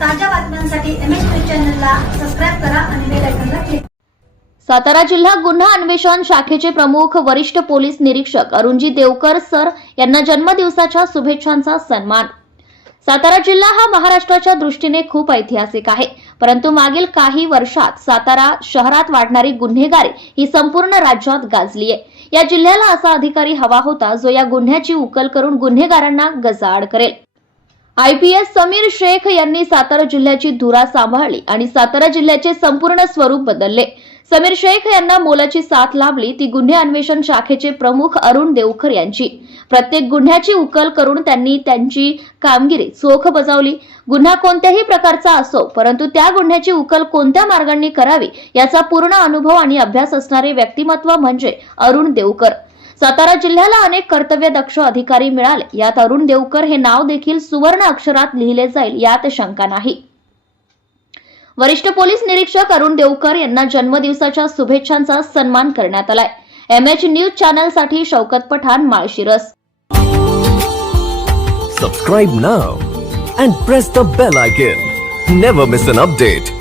ताज्या बातम्यांसाठी MH news चॅनलला सबस्क्राईब करा आणि बेल आयकॉनला क्लिक सातारा जिल्हा गुन्हा अन्वेषण शाखेचे प्रमुख वरिष्ठ पोलीस निरीक्षक अरुणजी देवकर सर यांना जन्मदिवसाच्या शुभेच्छांचा सन्मान. सातारा जिल्हा हा महाराष्ट्राच्या दृष्टीने खूप ऐतिहासिक आहे. परंतु मागील काही वर्षात सातारा शहरात वाढणारी गुन्हेगारी ही संपूर्ण राज्यात गाजली आहे या जिल्ह्याला असा अधिकारी हवा होता जो या गुन्ह्याची उकल करून गुन्हेगारांना गजाआड करेल. I P S Sameer Shaikh यांनी सातारा जिल्ह्याची धुरा सांभाळली आणि सातारा जिल्ह्याचे संपूर्ण स्वरूप बदलले. समीर शेख यांना मोलाची साथ लाभली ती गुन्हे अन्वेषण शाखेचे प्रमुख अरुण देवकर यांची. प्रत्येक गुन्ह्याची उकल करून त्यांनी त्यांची कामगिरी चोख बजावली. गुन्हा कोणत्याही प्रकारचा असो परंतु त्या गुन्ह्याची उकल कोणत्या मार्गांनी करावी याचा पूर्ण अनुभव आणि अभ्यास असणारे व्यक्तिमत्व म्हणजे अरुण देवकर सातारा जिल्ह्याला अनेक कर्तव्य दक्ष अधिकारी मिळाले. यात अरुण देवकर हे नाव देखील सुवर्ण अक्षरात लिहिले जाईल यात शंका नाही. वरिष्ठ पोलीस निरीक्षक अरुण देवकर यांना जन्मदिवसाच्या शुभेच्छांचा सन्मान करण्यात आलाय. M H news चॅनलसाठी Shaukat Pathan Malshiras. Subscribe now and press the bell icon never miss an update